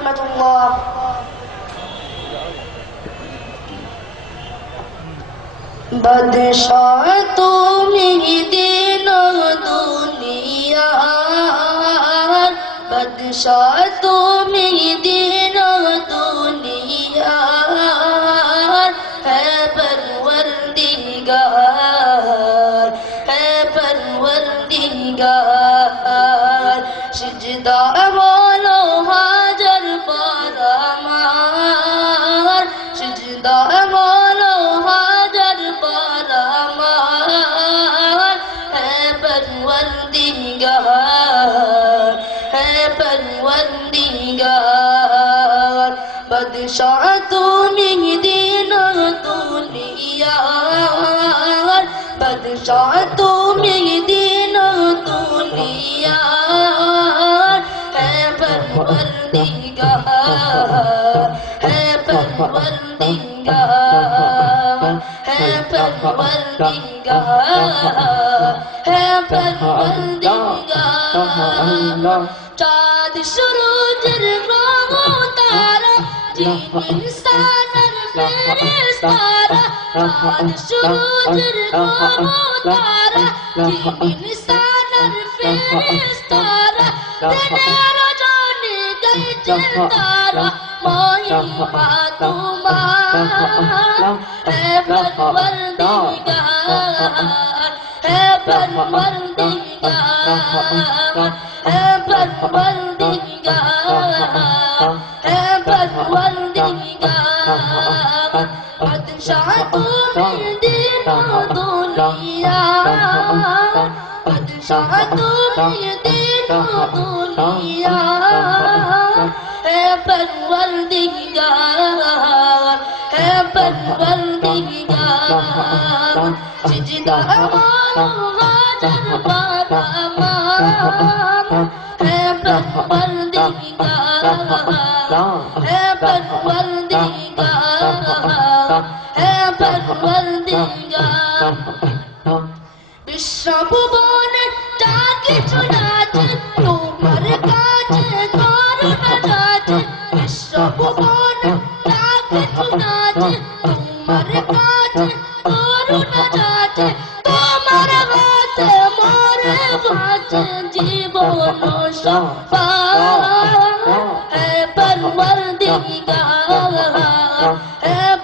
ورحمة الله بدشاہ تمہیں دین و دنیا بدشاہ تمہیں دین و دنیا ہے پروردگار ہے پروردگار سجدہ پروردگار ہے پروردگار بدشاہ تمہیں دین و دنیا بدشاہ تمہیں پروردگار ہے پروردگار چاند سروج رو تارا جن انسان فرستارا چاند سروج رو تارا جن انسان فرستارا تیرے رجانی گئی چندارا ماہی پاتمار ہے پروردگار ہے پروردگار ہے پروردگار ہے پروردگار بادشاہ تمہیں دین دنیا بادشاہ تمہیں دنیا پروردگار ہے پروردگار سجدہ مانو حاجر پارامار ہے پروردگار ہے پروردگار জীবন সফল। দিগা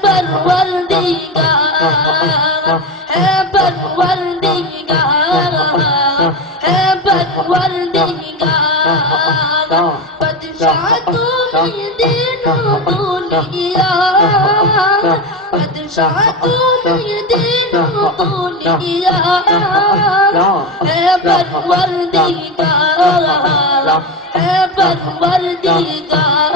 পরবল দিগা পরবল দিগা পরবল দিগা পদশা তুমি بدشاہ تمہیں دین دنیا ہے پروردگار ہے پروردگار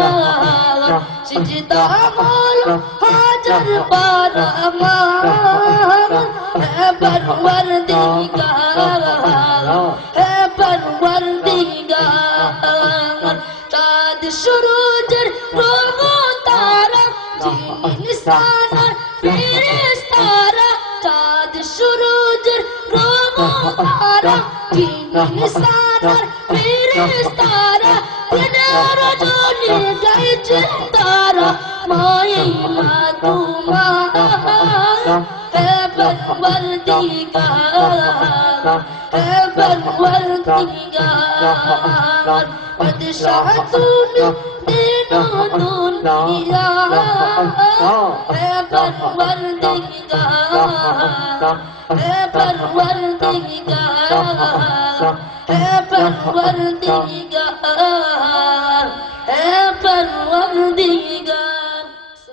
سجدہ مولو حاجر پارمان ہے پروردگار ہے روح تارا جی جن سارا تارا جن سارا مائی ماتمار ہے پروردگار ہے پروردگار بدشاہ تمہیں دین پرور دیگا اے پرور دیگا